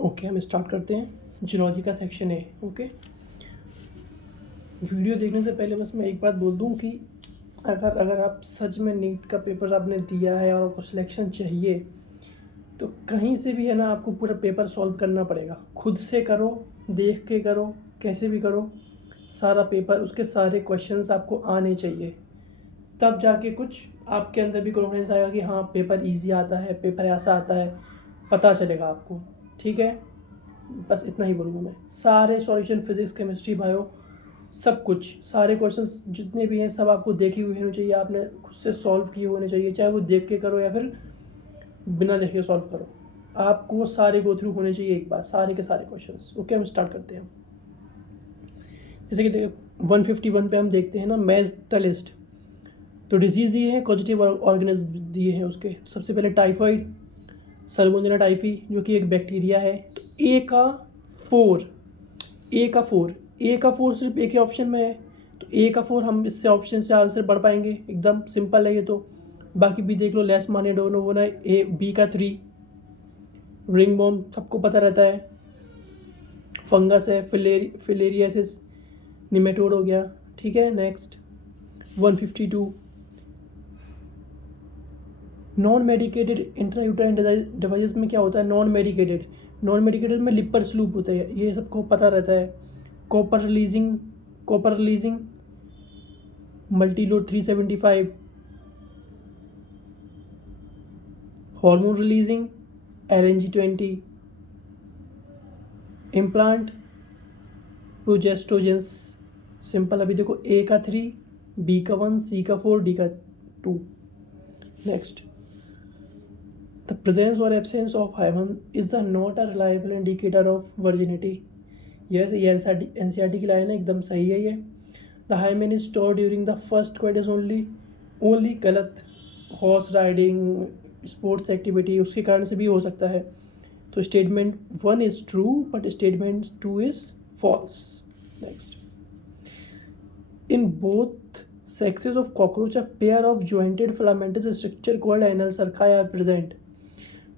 Okay, हम start करते हैं जियोलॉजी का सेक्शन है। ओके, वीडियो देखने से पहले बस मैं एक बात बोल दूं कि अगर आप सच में नीट का पेपर आपने दिया है और आपको सिलेक्शन चाहिए तो कहीं से भी है ना, आपको पूरा पेपर सॉल्व करना पड़ेगा। खुद से करो, देख के करो, कैसे भी करो, सारा पेपर उसके सारे क्वेश्चंस आपको आने चाहिए। तब जाके कुछ आपके अंदर भी कॉन्फिडेंस आएगा कि हाँ पेपर इजी आता है, पेपर ऐसा आता है, पता चलेगा आपको। ठीक है, बस इतना ही बोलूँगा मैं। सारे सॉल्यूशन, फिजिक्स, केमिस्ट्री, बायो, सब कुछ, सारे क्वेश्चंस जितने भी हैं सब आपको देखे हुए होने चाहिए, आपने खुद से सॉल्व किए होने चाहिए, चाहे वो देख के करो या फिर बिना देखे सॉल्व करो। आपको वो सारे गो थ्रू होने चाहिए एक बार, सारे के सारे क्वेश्चंस। ओके, हम स्टार्ट करते हैं। जैसे कि देखिए 151 पे हम देखते हैं ना, मैज द लिस्ट। तो डिजीज़ दिए हैं, कॉजेटिव ऑर्गेनिज्म दिए हैं उसके। सबसे पहले टाइफाइड, सल्मोनेला टाइफी जो कि एक बैक्टीरिया है। तो ए का फोर सिर्फ एक ही ऑप्शन में है, तो ए का फोर हम इससे ऑप्शन से आंसर पढ़ पाएंगे, एकदम सिंपल है ये तो। बाकी भी देख लो, लेस माने डोनो वो ना, ए बी का 3, रिंग बॉम सबको पता रहता है, फंगस है, फिलेरियासिस, निमेटोड हो गया। ठीक है, next 152, non medicated intrauterine devices में क्या होता है, नॉन मेडिकेटेड में लिपर स्लूप होता है, ये सबको पता रहता है। Copper releasing multiload 375, hormone releasing LNG20, implant progestogens. Simple, अभी देखो ए का 3, बी का 1, सी का 4, डी का 2। नेक्स्ट, द प्रेजेंस और absence of hymen is not a reliable indicator of virginity. Yes, ये NCERT की लाइन है, एकदम सही है ये। The hymen is store during the first quite only गलत। हॉर्स राइडिंग, स्पोर्ट्स एक्टिविटी, उसके कारण से भी हो सकता है। तो statement 1 is true but statement 2 is false. Next, in both sexes of cockroach a pair of jointed filamentous structure called anal cerci are present।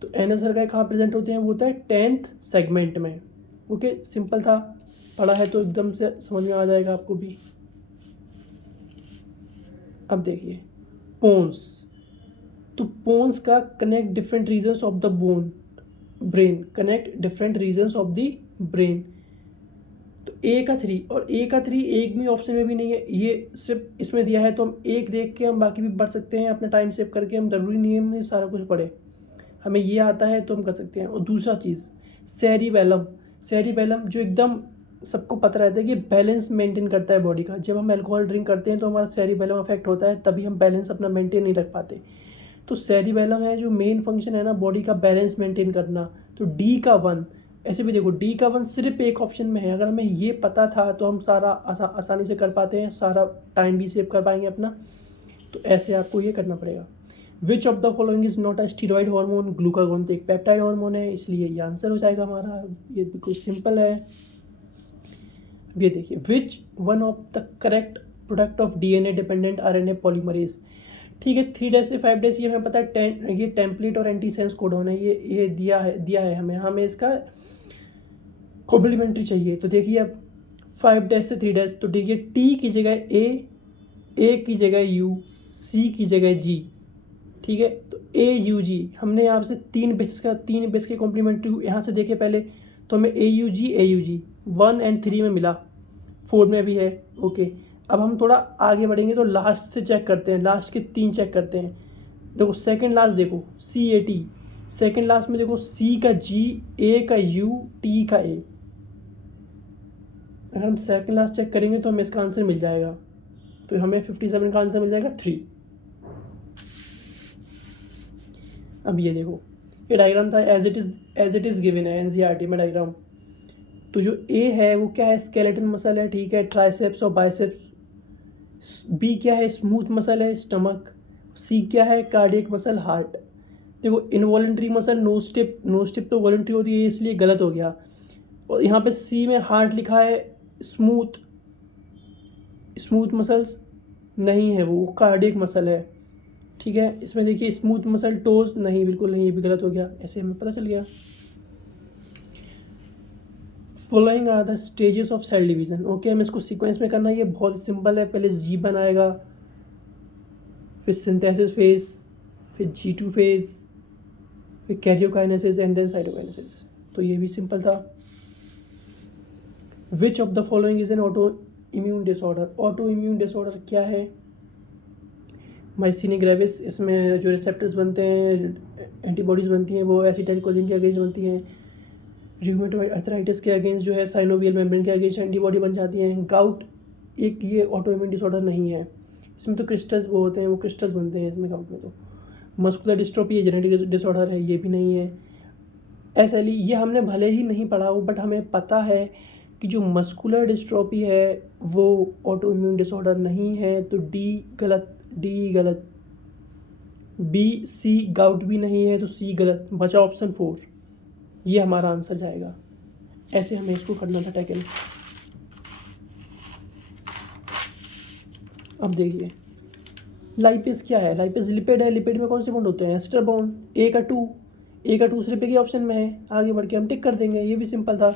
तो एनल सर्काई कहाँ प्रेजेंट होते हैं, वो होता है 10th सेगमेंट में। ओके, सिंपल था, पढ़ा है तो एकदम से समझ में आ जाएगा आपको भी। अब देखिए पोन्स, तो पोन्स का connect different regions of the brain, connect different regions of the brain. तो ए का 3 और ए का 3 एक भी ऑप्शन में भी नहीं है, ये सिर्फ इसमें दिया है, तो हम एक देख के हम बाकी भी पढ़ सकते हैं अपना टाइम सेव करके। हम ज़रूरी नहीं है हम सारा कुछ पढ़े, हमें ये आता है तो हम कर सकते हैं। और दूसरा चीज़ सेरिबेलम जो एकदम सबको पता रहता है कि बैलेंस मेंटेन करता है बॉडी का। जब हम अल्कोहल ड्रिंक करते हैं तो हमारा सेरिबेलम अफेक्ट होता है, तभी हम बैलेंस अपना मेंटेन नहीं रख पाते। तो सेरिबेलम है जो मेन फंक्शन है ना बॉडी का बैलेंस मेंटेन करना। तो डी का 1, ऐसे भी देखो डी का 1 सिर्फ एक ऑप्शन में है, अगर हमें ये पता था तो हम सारा आसानी से कर पाते हैं, सारा टाइम भी सेव कर पाएंगे अपना। तो ऐसे आपको ये करना पड़ेगा। विच of the following is not a steroid hormone, glucagon तो एक पेप्टाइड हार्मोन है, इसलिए ये आंसर हो जाएगा हमारा। ये बिल्कुल सिंपल है। ये देखिए, which one of the correct product of DNA dependent RNA polymerase. ठीक है, 3 days से 5 days ये हमें पता है, ये टेम्पलेट और एंटीसेंस कोडॉन है, ये दिया है हमें इसका कॉम्प्लीमेंट्री चाहिए। तो देखिए अब 5 days से 3 days, तो देखिए T की जगह A की जगह U, C की जगह G। ठीक है, तो AUG हमने यहाँ से 3 बेस के कॉम्प्लीमेंट्री यहाँ से देखे पहले, तो हमें AUG 1 और 3 में मिला, 4 में भी है। ओके, अब हम थोड़ा आगे बढ़ेंगे तो लास्ट से चेक करते हैं, लास्ट के 3 चेक करते हैं। देखो सेकंड लास्ट, देखो CAT, सेकंड लास्ट में देखो C का G, A का U, T का A। अगर हम सेकंड लास्ट चेक करेंगे तो हमें इसका आंसर मिल जाएगा, तो हमें 57 का आंसर मिल जाएगा 3। अब ये देखो, ये डायग्राम था एज इट इज़ गिवन है NCERT में डायग्राम। तो जो ए है वो क्या है, स्केलेटन मसल है, ठीक है, ट्राइसेप्स और बाइसेप्स। बी क्या है, स्मूथ मसल है, स्टमक। सी क्या है, कार्डियक मसल, हार्ट। देखो इनवॉलेंट्री मसल नोज टिप तो वॉलेंट्री होती है, इसलिए गलत हो गया। और यहाँ पे सी में हार्ट लिखा है, स्मूथ मसल्स नहीं है, वो कार्डियक मसल है। ठीक है, इसमें देखिए स्मूथ मसल टोज नहीं, बिल्कुल नहीं, ये भी गलत हो गया, ऐसे हमें पता चल गया। Following are the stages of cell division. Okay, हमें इसको सीक्वेंस में करना है, ये बहुत सिंपल है। पहले जी बनाएगा, फिर सिंथेसिस फेज, फिर G2 फेज, फिर कैरियोकाइनेसिस एंड देन साइटोकाइनेसिस। तो ये भी सिंपल था। Which of the following is an auto immune disorder. Auto immune disorder क्या है? माइसीनिया ग्रेविस, इसमें जो रिसेप्टर्स बनते हैं, एंटीबॉडीज़ बनती हैं, वो एसिटाइलकोलिन के अगेंस्ट बनती हैं। रूमेटॉइड अर्थराइटिस के अगेंस्ट जो है साइनोवियल मेम्ब्रेन के अगेंस्ट एंटीबॉडी बन जाती हैं। गाउट एक ये ऑटो इम्यून डिसऑर्डर नहीं है, इसमें तो क्रिस्टल्स वो होते हैं, वो क्रिस्टल्स बनते हैं इसमें गाउट में। तो मस्कुलर डिस्ट्रोफी ये जेनेटिक डिसऑर्डर है, ये भी नहीं है। SLE ये हमने भले ही नहीं पढ़ा हो, बट हमें पता है कि जो मस्कुलर डिस्ट्रोफी है वो ऑटो इम्यून डिसऑर्डर नहीं है। तो डी गलत। C गाउट भी नहीं है, तो C गलत, बचा ऑप्शन 4, ये हमारा आंसर जाएगा। ऐसे हमें इसको करना था टैकल। अब देखिए लाइपेज क्या है। लाइपेज लिपिड है, लिपिड में कौन से बॉन्ड होते हैं? Ester bond. ए का टू सिर्फ एक ही ऑप्शन में है, आगे बढ़ के हम टिक कर देंगे, ये भी सिंपल था।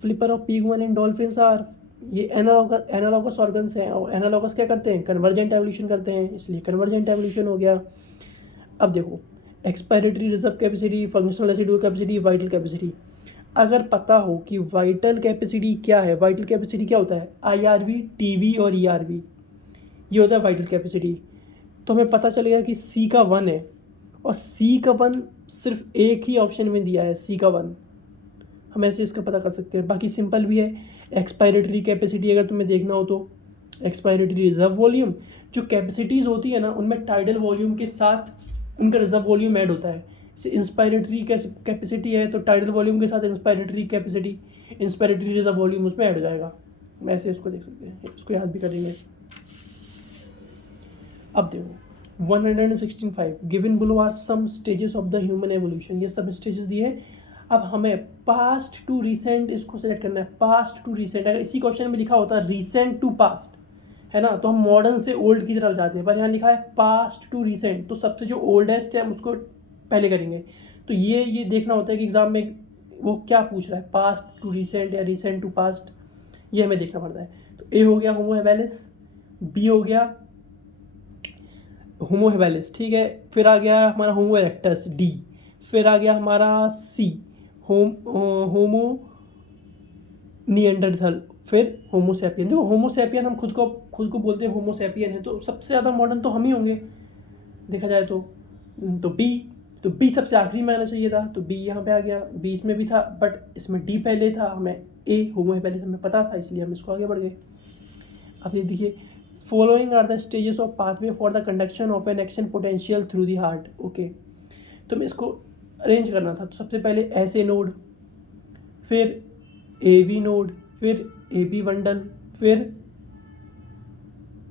Flipper of penguin and dolphins are, ये एनालॉगस ऑर्गन्स हैं, और एनालॉगस क्या करते हैं? कन्वर्जेंट एवोल्यूशन करते हैं, इसलिए कन्वर्जेंट एवोल्यूशन हो गया। अब देखो expiratory reserve capacity, functional residual capacity, vital capacity. अगर पता हो कि वाइटल कैपेसिटी क्या है, वाइटल कैपेसिटी क्या होता है? IRV, TV और ERV, ये होता है वाइटल कैपेसिटी। तो हमें पता चलेगा कि C का 1 है, और C का 1 सिर्फ एक ही ऑप्शन में दिया है, C का 1। हम ऐसे इसका पता कर सकते हैं। बाकी सिंपल भी है। एक्सपायरेटरी कैपेसिटी अगर तुम्हें देखना हो तो एक्सपायरेटरी रिजर्व वॉल्यूम, जो कैपेसिटीज़ होती है ना उनमें टाइडल वॉल्यूम के साथ उनका रिजर्व वॉल्यूम ऐड होता है। जैसे इंस्पायरेटरी कैपेसिटी है तो टाइडल वॉल्यूम के साथ inspiratory capacity, inspiratory reserve volume उसमें ऐड हो जाएगा। हम ऐसे इसको देख सकते हैं, इसको याद भी करेंगे। अब देखो 165 given below are some stages of the human evolution, ये सब स्टेजेस दिए हैं। अब हमें पास्ट टू रिसेंट इसको सेलेक्ट करना है। पास्ट टू रिसेंट, अगर इसी क्वेश्चन में लिखा होता है रिसेंट टू पास्ट, है ना, तो हम मॉडर्न से ओल्ड की तरफ जाते हैं, पर यहाँ लिखा है पास्ट टू रिसेंट, तो सबसे जो ओल्डेस्ट है हम उसको पहले करेंगे। तो ये देखना होता है कि एग्जाम में वो क्या पूछ रहा है, पास्ट टू रिसेंट या रिसेंट टू पास्ट, ये हमें देखना पड़ता है। तो ए हो गया होमो हेवेलिस, बी हो गया होमो हेवेलिस, ठीक है। फिर आ गया हमारा होमो इरेक्टस, डी। फिर आ गया हमारा सी, होमो निएंडरथल। फिर होमो सैपियन। देखो होमो सैपियन हम खुद को बोलते हैं होमो सैपियन है, तो सबसे ज़्यादा मॉडर्न तो हम ही होंगे देखा जाए तो बी सबसे आखिरी में आना चाहिए था, तो बी यहाँ पे आ गया। बी इसमें भी था, बट इसमें डी पहले था, हमें ए होमो हेवेलिस हमें पता था, इसलिए हम इसको आगे बढ़ गए। अब ये देखिए following are the stages of pathway for the conduction of an action potential through the heart. Okay, तो हमें इसको अरेंज करना था। तो सबसे पहले ऐसे नोड, फिर AV नोड, फिर AB बंडल, फिर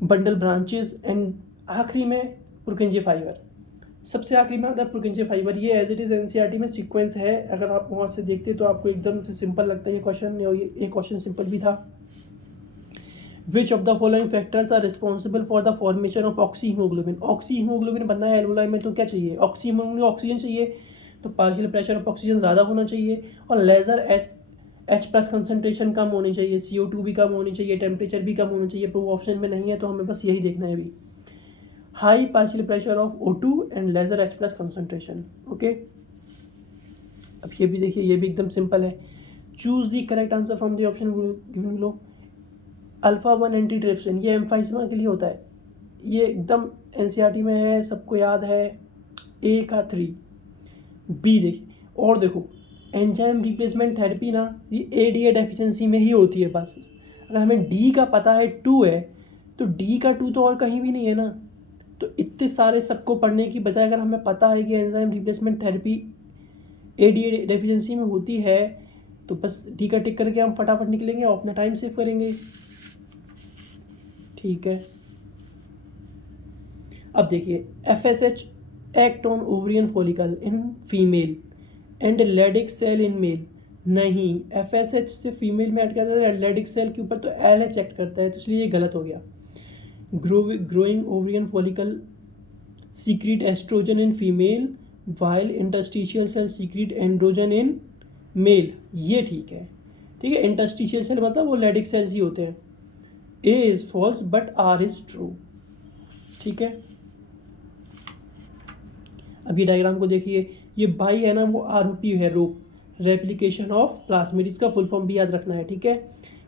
बंडल ब्रांचेस, एंड आखिरी में पुरकिंजे फाइबर। सबसे आखिरी में आता है पुरकिंजे फाइबर। ये एज इट इज़ NCERT में सीक्वेंस है, अगर आप वहाँ से देखते तो आपको एकदम से सिंपल लगता है ये क्वेश्चन, और ये क्वेश्चन सिंपल भी था। Which of the following factors are responsible for the formation of oxyhaemoglobin. Oxyhaemoglobin बनना है एल्वोलाई में, तो क्या चाहिए? ऑक्सी हीमोग्लोबिन ऑक्सीजन चाहिए, तो पार्शियल प्रेशर ऑफ ऑक्सीजन ज़्यादा होना चाहिए, और लेज़र H प्लस कंसनट्रेशन कम होनी चाहिए, CO2 भी कम होनी चाहिए, टेम्परेचर भी कम होना चाहिए। पर वो ऑप्शन में नहीं है, तो हमें बस यही देखना है अभी। High partial pressure of O2 and laser H plus concentration. Okay, अब ये भी देखिए, ये भी एकदम सिंपल है। Choose the correct answer from the option given below. Alpha 1 antitrypsin, ये एम्फाइसमा के लिए होता है, ये एकदम NCERT में है, सबको याद है। A का 3। बी देखिए, और देखो एंजाइम रिप्लेसमेंट थेरेपी ना, ये ADA डेफिशिएंसी में ही होती है बस। अगर हमें D का पता है 2 है, तो D का 2 तो और कहीं भी नहीं है ना। तो इतने सारे सबको पढ़ने की बजाय अगर हमें पता है कि enzyme replacement therapy ADA deficiency में होती है, तो बस D का टिक करके हम फटाफट निकलेंगे और अपना टाइम सेव करेंगे। ठीक है, अब देखिए FSH act on ovarian follicle in female and Leydig cell in male. नहीं, FSH से फीमेल में ऐड करता है, लेडिक सेल के ऊपर तो LH एक्ट करता है, तो इसलिए ये गलत हो गया। Growing ovarian follicle secrete oestrogen in female while interstitial cell secrete androgen in male, ये ठीक है। ठीक है। इंटरस्टिशियल सेल मतलब वो लैडिक सेल्स ही होते हैं। A is false but R is true, ठीक है। अभी डायग्राम को देखिए, ये बाई है ना वो आरओपी है, रोप रेप्लिकेशन ऑफ प्लाज्मिड, इसका फुल फॉर्म भी याद रखना है, ठीक है।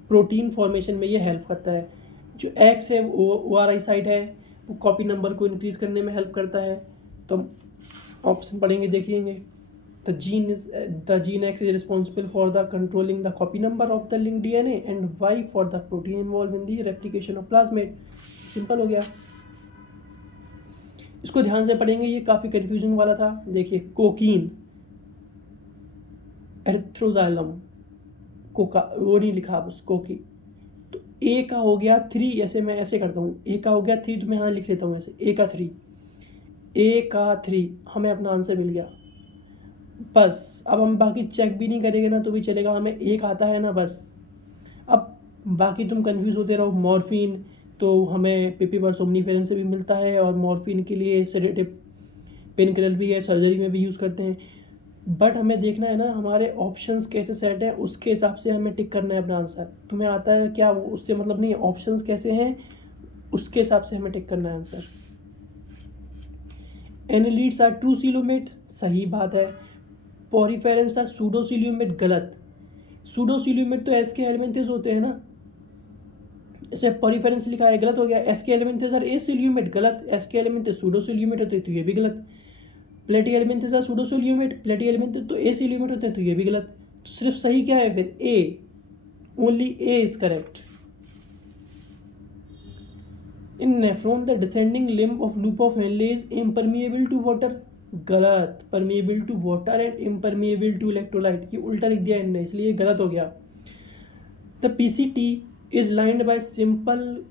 प्रोटीन फॉर्मेशन में ये हेल्प करता है। जो एक्स है वो ओ आर आई साइड है, वो कॉपी नंबर को इंक्रीज करने में हेल्प करता है। तो ऑप्शन पढ़ेंगे देखेंगे, the gene X is responsible for the controlling the copy number of the link DNA and Y for the protein involve in the replication of plasmid. Simple हो गया। इसको ध्यान से पढ़ेंगे, ये काफ़ी कंफ्यूजिंग वाला था। देखिए कोकीन, एरिथ्रोजाइलम, कोका, वो नहीं लिखा बस कोकी। तो ए का हो गया 3, ऐसे मैं ऐसे करता हूँ, ए का हो गया 3, तो मैं यहाँ लिख लेता हूँ ऐसे, ए का 3, ए का 3, हमें अपना आंसर मिल गया। बस अब हम बाकी चेक भी नहीं करेंगे ना तो भी चलेगा, हमें एक आता है ना बस। अब बाकी तुम कंफ्यूज होते रहो। मॉर्फिन तो हमें पेपीवर सोमनीफेरम से भी मिलता है, और मॉर्फिन के लिए सेडेटिव पेन किलर भी है, सर्जरी में भी यूज़ करते हैं। बट हमें देखना है ना हमारे ऑप्शंस कैसे सेट हैं, उसके हिसाब से हमें टिक करना है अपना आंसर। तुम्हें आता है क्या, वो उससे मतलब नहीं है, ऑप्शंस कैसे हैं उसके हिसाब से हमें टिक करना है answer. Annelids are true coelomate, सही बात है। पॉरीफेरेंस आर सूडो सीलोमेट, गलत। सूडो सीलोमेट तो एस के एलिमेंट्स होते हैं ना, इसे पॉरीफेरेंस लिखा है, गलत हो गया। एस के एलिमेंट्स आर ए सीलोमेट, गलत। एस के एलिमेंट सूडो सीलोमेट होते हैं तो ये भी गलत। प्लेटी एलिमेंट है सूडो सीलोमेट, प्लेटी एलिमेंट तो ए सीलोमेट होते हैं तो ये भी गलत। तो सिर्फ सही क्या है फिर, A, only A is correct. In nephron the descending limb of loop of Henle is impermeable to water, गलत। Permeable to water and impermeable to electrolyte, ये उल्टा लिख दिया इनने, इसलिए गलत हो गया। The PCT is lined by simple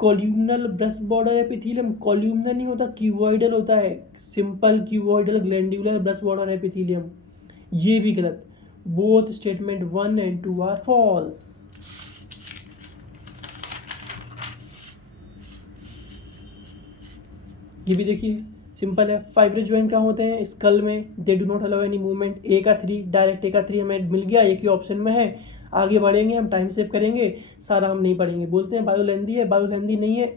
columnar brush border epithelium, columnar नहीं होता, क्यूबॉइडल होता है। Simple cuboidal glandular brush border epithelium, ये भी गलत। Both statement 1 and 2 are false. ये भी देखिए सिंपल है। फाइब्रस ज्वाइंट कहाँ होते हैं, स्कल में, they do not allow any movement. A का 3 डायरेक्ट, ए का 3 हमें मिल गया, एक ही ऑप्शन में है। आगे बढ़ेंगे, हम टाइम सेव करेंगे, सारा हम नहीं पढ़ेंगे। बोलते हैं बायोलेंदी है, बायोलेंदी नहीं है।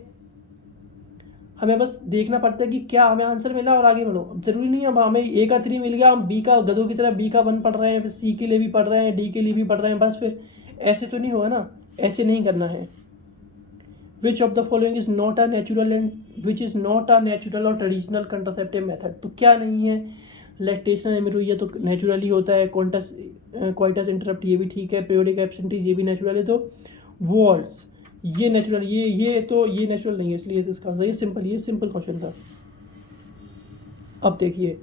हमें बस देखना पड़ता है कि क्या हमें आंसर मिला और आगे बढ़ो। अब जरूरी नहीं है अब हमें ए का 3 मिल गया, हम बी का गधों की तरह बी का 1 पढ़ रहे हैं, फिर सी के लिए भी पढ़ रहे हैं, डी के लिए भी पढ़ रहे हैं, बस फिर ऐसे तो नहीं होगा ना, ऐसे नहीं करना है। विच of the following is not a natural and which is not a natural और ट्रेडिशनल कंट्रासेप्टिव मेथड, तो क्या नहीं है। लैक्टेशन एमिरो ये तो नेचुरली होता है। क्वाइटस इंटरप्ट ये भी ठीक है। पीरियोडिक एब्सेंटीज ये भी नेचुरल है। तो वॉल्स ये नेचुरल, ये तो ये नेचुरल नहीं है, इसलिए इसका आंसर ये सिंपल क्वेश्चन था। अब देखिए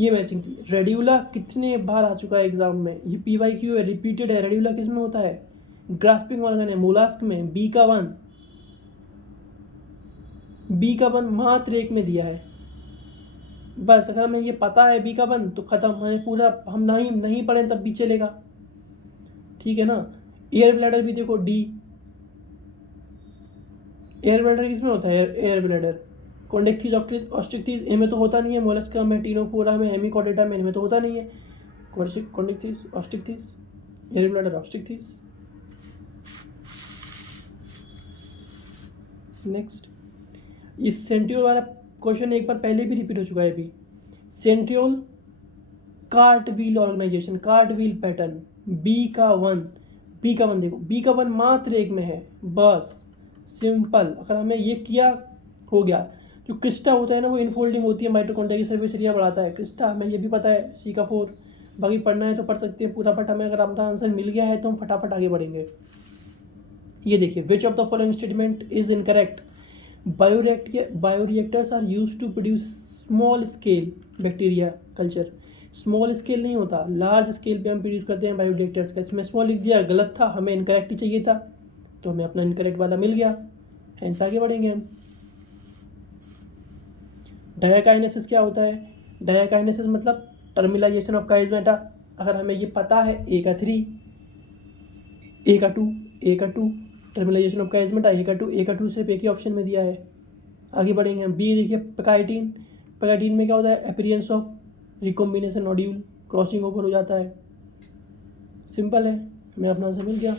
ये मैचिंग थी। रेड्यूला कितने बार आ चुका है एग्जाम में, ये PYQ है, रिपीटेड है। रेड्यूला किस में होता है, ग्रास्पिंग ऑर्गन है, मोलास्क में। बी का 1 मात्र एक में दिया है। बस अगर हमें ये पता है बी का 1 तो ख़त्म, हमें पूरा, हम नहीं पढ़ें तब भी चलेगा, ठीक है ना। एयर ब्लैडर भी देखो, डी। एयर ब्लैडर किसमें होता है, एयर ब्लैडर कॉन्डेक्थिस ऑस्ट्रिक्थिस, इनमें तो होता नहीं है। मोलस्का में, टीनोफोरा में, हेमिकॉर्डेटा में, इनमें तो होता नहीं है। Chondrichthyes Osteichthyes, air bladder Osteichthyes. Next, ये सेंट्रियोल वाला क्वेश्चन एक बार पहले भी रिपीट हो चुका है अभी। Centriole cart wheel organisation, cart wheel pattern, B का 1 देखो, बी का 1 मात्र एक में है, बस सिंपल। अगर हमें ये किया हो गया। जो क्रिस्टा होता है ना वो इनफोल्डिंग होती है, माइटोकॉन्ड्रिया की सर्विस एरिया बढ़ाता है क्रिस्टा, हमें ये भी पता है। सी का 4, बाकी पढ़ना है तो पढ़ सकते हैं पूरा, बट हमें अगर हमारा आंसर मिल गया है तो हम फटाफट आगे बढ़ेंगे। ये देखिए, which of the following statement is incorrect. Bioreactors are use to produce small scale bacteria culture. Small scale नहीं होता, लार्ज स्केल पे हम प्रोड्यूस करते हैं बायोरिएक्टर्स का। इसमें स्मॉल लिख दिया, गलत था, हमें इनकरेक्ट ही चाहिए था, तो हमें अपना इनकरेक्ट वाला मिल गया, हैंस आगे बढ़ेंगे हम। डायाकाइनेसिस क्या होता है, डायाकाइनेसिस मतलब टर्मिनाइजेशन ऑफ काइज़मेटा। अगर हमें ये पता है, ए का 3, ए का 2 टर्मिनाइजेशन ऑफ काइज़मेटा, ए का 2 सिर्फ एक ही ऑप्शन में दिया है। आगे बढ़ेंगे हम। बी देखिए, पैकाइटिन में क्या होता है, appearance of recombination nodule, crossing over हो जाता है, सिंपल है। हमें अपना आंसर मिल गया।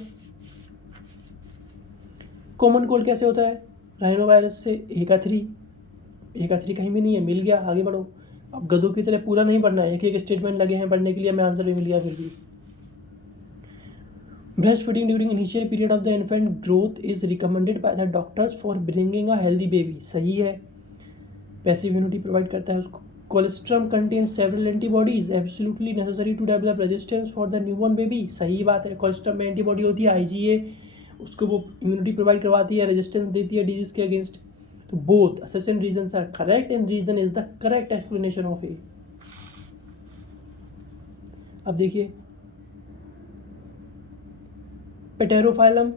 कॉमन कोल्ड कैसे होता है? राइनो वायरस से। ए का थ्री कहीं भी नहीं है, मिल गया, आगे बढ़ो। अब गधों की तरह पूरा नहीं पढ़ना है, एक एक स्टेटमेंट लगे हैं पढ़ने के लिए, हमें आंसर भी मिल गया फिर भी। Breast feeding during initial period of the infant growth is recommended by the doctors for bringing a healthy baby. सही है। पैसिव इम्यूनिटी प्रोवाइड करता है उसको। Colostrum contains several antibodies absolutely necessary to develop resistance for the newborn baby. सही बात है। Colostrum में antibody होती है IgA, उसको वो इम्यूनिटी प्रोवाइड करवाती है, रेजिस्टेंस देती है डिजीज के अगेंस्ट। तो बोथ असेसेंट reasons are correct and reason is the correct explanation of A. अब देखिए पेटेरोफाइलम,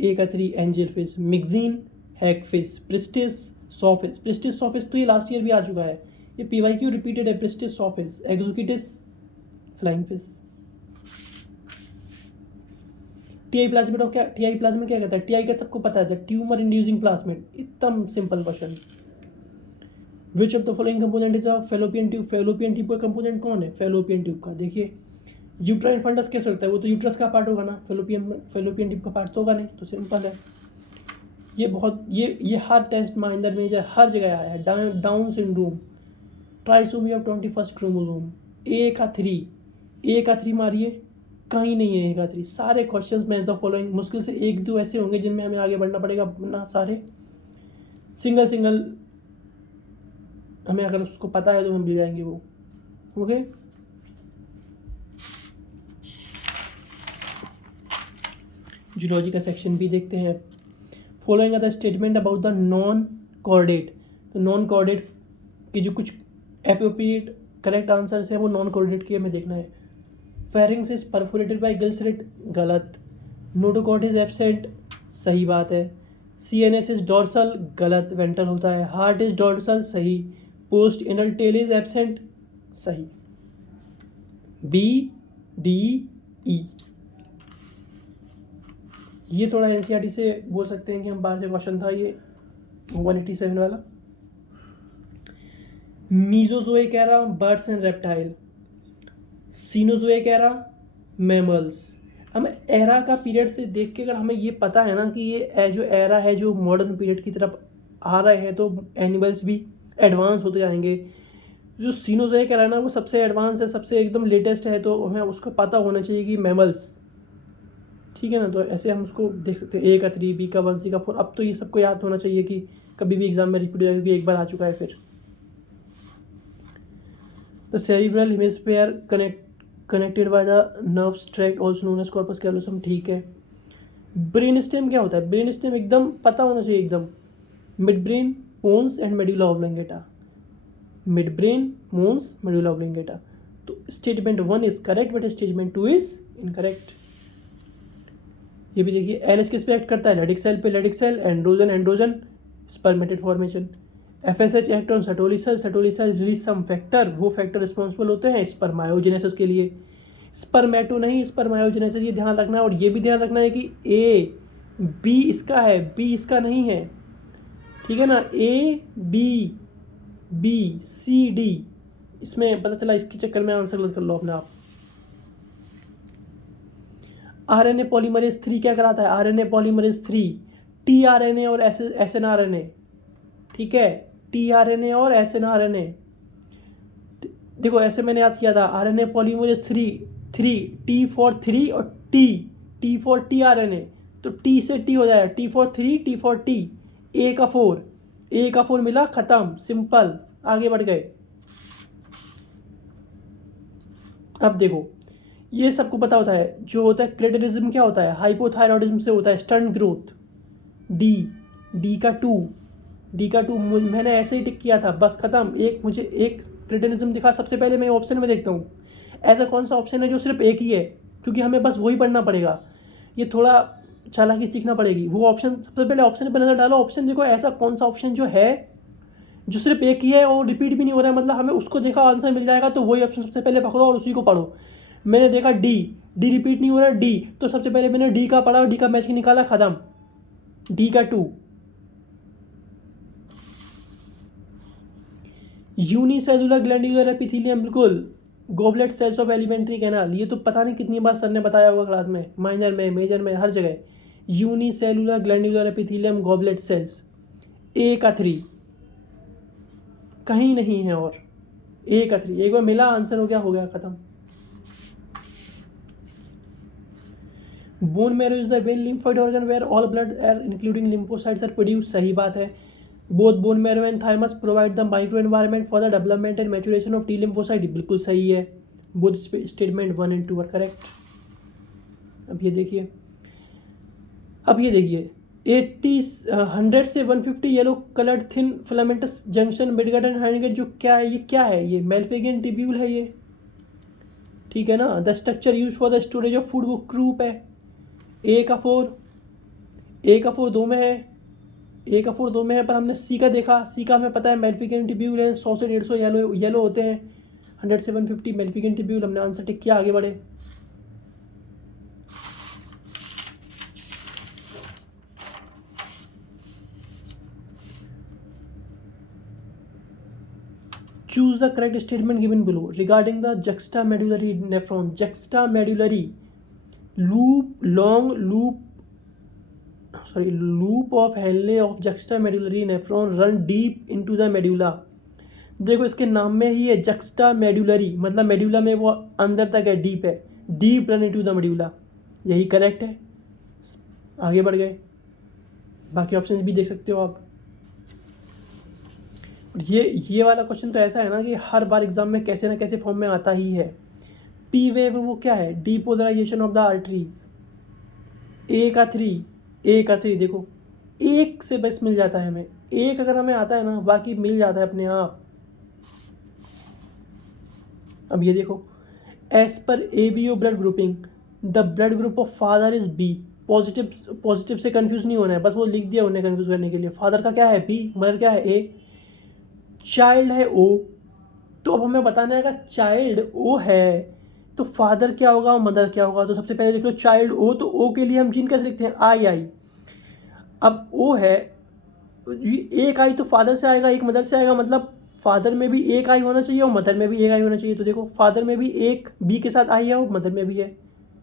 ए का 3 angelfish, myxine, hagfish, pristis, sawfish. Pristis sawfish तो ये लास्ट ईयर भी आ चुका है, ये PYQ रिपीटेड है। Pristis sawfish, exocoetus, flying fish. Ti plasmid क्या? टीआई प्लाज्मिड क्या कहता है? टीआई का सबको पता है, ट्यूमर इंड्यूसिंग प्लाज्मिड। एकदम simple question. Which of the following component is a fallopian tube? Fallopian tube का कंपोनेंट कौन है? फेलोपियन ट्यूब का देखिए यूट्राइन फंडस कैसे लगता है? वो तो यूट्रस का पार्ट होगा ना, फेलोपियन ट्यूब का पार्ट तो होगा नहीं, तो सिंपल है। ये बहुत ये हर टेस्ट में अंदर मेजर हर जगह आया है। Down syndrome, trisomy of 21st chromosome, A का थ्री मारिए, कहीं नहीं है ए का 3। सारे क्वेश्चंस में द फॉलोइंग, मुश्किल से एक दो ऐसे होंगे जिनमें हमें आगे बढ़ना पड़ेगा, वरना सारे सिंगल हमें अगर उसको पता है तो हम मिल जाएंगे वो। ओके, जूलॉजी का सेक्शन भी देखते हैं। Following the statement about the non chordate. तो नॉन कॉर्डेट के जो कुछ एप्रोप्रिएट करेक्ट आंसर्स हैं वो नॉन कॉर्डेट के हमें देखना है। Pharynx is perforated bye Gill slit, गलत। नोटोकॉर्ड इज एब्सेंट, सही बात है। CNS इज डॉर्सल, गलत, वेंट्रल होता है। हार्ट इज डॉर्सल, सही। पोस्ट इनल टेल इज एब्सेंट, सही। B, D, E। ये थोड़ा NCERT से बोल सकते हैं कि हम बाहर से क्वेश्चन था ये 187 वाला। Mesozoic era, birds and reptile. Cenozoic era, mammals. हम एरा का पीरियड से देख के अगर हमें ये पता है ना कि ये जो एरा है जो मॉडर्न पीरियड की तरफ आ रहे हैं, तो एनिमल्स भी एडवांस होते जाएंगे। जो सीनोजोइक एरा है ना वो सबसे एडवांस है, सबसे एकदम लेटेस्ट है, तो हमें उसको पता होना चाहिए कि मैमल्स, ठीक है ना। तो ऐसे हम उसको देख सकते हैं, A का 3, B का 1, C का 4। अब तो ये सबको याद होना चाहिए कि कभी भी एग्जाम में रिपीट हो जाएगा, क्योंकि एक बार आ चुका है फिर। The cerebral hemisphere connected by the nerves tract also known as corpus callosum, ठीक है। ब्रेन स्टेम क्या होता है? ब्रेन स्टेम एकदम पता होना चाहिए एकदम। Midbrain, pons and medulla oblongata. Midbrain, pons, medulla oblongata. तो statement 1 is correct but statement 2 is incorrect. ये भी देखिए NH किस पे एक्ट करता है? लेडिक सेल पे, Leydig cell, androgen spermatid formation. FSH act on Sertoli cell release some factor, वो फैक्टर रिस्पॉन्सिबल होते हैं स्पर्मायोजेनेसिस के लिए। स्पर्मेटो नहीं, स्पर्मायोजेनेसिस, ये ध्यान रखना है। और ये भी ध्यान रखना है कि A B इसका है, B इसका नहीं है, ठीक है ना। ABCD इसमें पता चला, इसके चक्कर में आंसर गलत कर लो अपने आप। RNA पॉलीमरेज 3 क्या कराता है? RNA पॉलीमरेज 3 tRNA और SNRNA, ठीक है। tRNA और SNRNA, देखो ऐसे मैंने याद किया था। RNA पॉलीमरेज 3 T for 3 और T for tRNA, तो T से T हो जाएगा, T for 3, T for T। A का 4 मिला, खत्म, सिंपल, आगे बढ़ गए। अब देखो ये सबको पता होता है, जो होता है क्रेटिनिज्म क्या होता है? हाइपोथायरॉयडिज्म से होता है स्टंट ग्रोथ। D का 2 मैंने ऐसे ही टिक किया था, बस खत्म। मुझे एक क्रेटिनिज्म दिखा, सबसे पहले मैं ऑप्शन में देखता हूँ ऐसा कौन सा ऑप्शन है जो सिर्फ एक ही है, क्योंकि हमें बस वही पढ़ना पड़ेगा। ये थोड़ा चालाकी सीखना पड़ेगी। वो ऑप्शन, सबसे पहले ऑप्शन पर नज़र डालो, ऑप्शन देखो ऐसा कौन सा ऑप्शन जो है जो सिर्फ एक ही है और रिपीट भी नहीं हो रहा है, मतलब हमें उसको देखा आंसर मिल जाएगा, तो वही ऑप्शन सबसे पहले पकड़ो और उसी को पढ़ो। मैंने देखा डी रिपीट नहीं हो रहा, डी, तो सबसे पहले मैंने डी का पढ़ा और डी का मैच निकाला, खत्म। डी का 2। यूनिसेलुलर ग्लैंड्यूलर एपिथेलियम, बिल्कुल goblet cells of alimentary canal, ये तो पता नहीं कितनी बार सर ने बताया होगा क्लास में, माइनर में, मेजर में, हर जगह। Unicellular glandular epithelium goblet cells, A का 3, कहीं नहीं है और ए का 3 एक बार मिला, आंसर हो गया खत्म। Bone marrow is the main lymphoid organ where all blood are including lymphocytes are produce, सही बात है। Both bone marrow and thymus provide the micro environment for the development and maturation of T lymphocyte, बिल्कुल सही है। Both statement 1 and 2 are correct. अब ये देखिए 100 से 150 yellow coloured thin filamentous junction midgut and hindgut, जो क्या है, ये क्या है, ये मेल्फिगियन टिब्यूल है ये, ठीक है ना। The structure use for the storage of food, वो क्रूप है। ए का 4 2 में है, ए का 4 2 में है, पर हमने सी का देखा, सी का हमें पता है मेल्फिगियन टिब्यूल है, 100 से 150 येलो होते हैं, 100 से 150 मेल्फिगियन टिब्यूल, हमने आंसर टिक किया, आगे बढ़े। Choose the correct statement given below regarding the juxtamedullary nephron. Juxtamedullary loop of Henle of juxtamedullary nephron run deep into the medulla. देखो इसके नाम में ही है juxtamedullary, मतलब मेडुला में वो अंदर तक है, डीप है, deep run into the medulla, यही करेक्ट है। आगे बढ़ गए, बाकी ऑप्शन भी देख सकते हो आप। ये वाला क्वेश्चन तो ऐसा है ना कि हर बार एग्जाम में कैसे ना कैसे फॉर्म में आता ही है। पी वेव वो क्या है, डीपोलराइजेशन ऑफ द आर्टरीज। ए का 3 देखो, एक से बस मिल जाता है हमें, एक अगर हमें आता है ना, बाकी मिल जाता है अपने आप। अब ये देखो, एज पर ABO blood grouping the blood group of father is B. Positive से कंफ्यूज नहीं होना है, बस वो लिख दिया उन्हें कंफ्यूज करने के लिए। फादर का क्या है बी, मदर क्या है ए, चाइल्ड है ओ। तो अब हमें बताना है अगर चाइल्ड ओ है तो फादर क्या होगा और मदर क्या होगा। तो सबसे पहले देख लो चाइल्ड ओ, तो ओ के लिए हम जीन कैसे लिखते हैं, आई। अब ओ है, एक आई तो फादर से आएगा, एक मदर से आएगा, मतलब फादर में भी एक आई होना चाहिए और मदर में भी एक आई होना चाहिए। तो देखो फादर में भी एक बी के साथ आई है और मदर में भी है,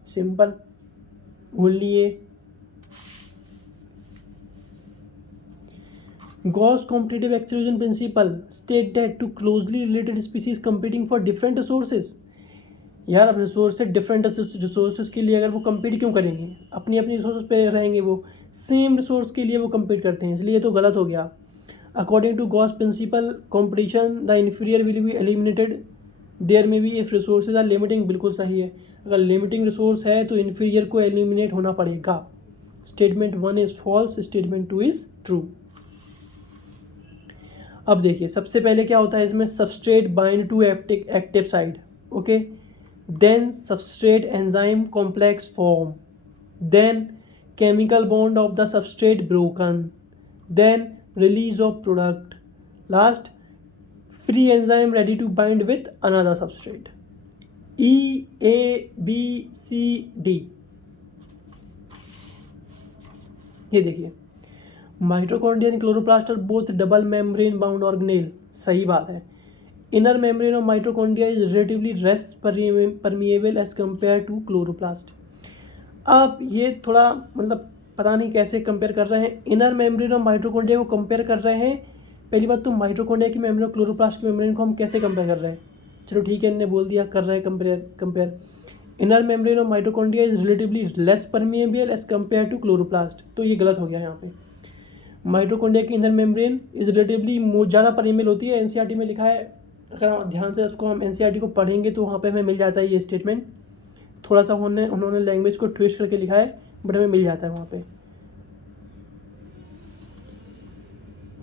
सिंपल, भूल लिए। Gauss competitive exclusion principle state that two closely related species competing for different resources, यार अब रिसोर्स से डिफरेंट रिसोर्सेज के लिए अगर वो कम्पीट क्यों करेंगे, अपनी अपनी रिसोर्स पे रहेंगे, वो सेम रिसोर्स के लिए वो कम्पीट करते हैं, इसलिए तो गलत हो गया। According to Gause principle competition the inferior will be eliminated there में भी इफ रिसोर्सेज आर लिमिटिंग, बिल्कुल सही है। अगर लिमिटिंग रिसोर्स है तो इन्फीरियर को एलिमिनेट होना पड़ेगा। Statement 1 is false, statement 2 is true. अब देखिए सबसे पहले क्या होता है इसमें, substrate bind to active site, okay, then substrate enzyme complex form, then chemical bond of the substrate broken, then release of product, last free enzyme ready to bind with another substrate. EABCD, ये देखिए mitochondria and chloroplast are both double membrane bound organelle, सही बात है। Inner membrane of mitochondria is relatively less permeable as compare to chloroplast. अब ये थोड़ा मतलब पता नहीं कैसे कंपेयर कर रहे हैं, इनर मेम्ब्रेन ऑफ माइटोकॉन्ड्रिया को कंपेयर कर रहे हैं। पहली बात तो माइटोकॉन्ड्रिया की मेम्ब्रेन और क्लोरोप्लास्ट की मेम्ब्रेन को हम कैसे कंपेयर कर रहे हैं, चलो ठीक है, इन्होंने बोल दिया कर रहे हैं compare. Inner membrane of mitochondria is relatively less permeable as compare to chloroplast, तो ये गलत हो गया यहाँ पे। माइटोकॉन्ड्रिया की इंटर मेम्ब्रेन इज रिलेटिवली ज़्यादा परिमेल होती है, एनसीईआरटी में लिखा है। अगर हम ध्यान से उसको हम एनसीईआरटी को पढ़ेंगे तो वहाँ पे हमें मिल जाता है ये स्टेटमेंट। थोड़ा सा उन्होंने लैंग्वेज को ट्विस्ट करके लिखा है, बट हमें मिल जाता है वहाँ पे।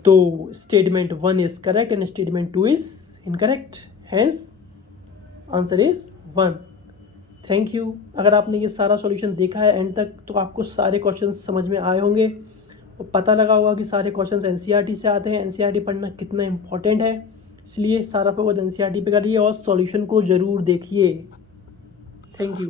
तो statement 1 is correct and statement 2 is incorrect, hence answer is 1। Thank you. अगर आपने ये सारा सॉल्यूशन देखा है एंड तक तो आपको सारे क्वेश्चन समझ में आए होंगे और पता लगा होगा कि सारे क्वेश्चंस एनसीईआरटी से आते हैं, एनसीईआरटी पढ़ना कितना इंपॉर्टेंट है। इसलिए सारा फोकस एनसीईआरटी पे करिए और सॉल्यूशन को ज़रूर देखिए। Thank you.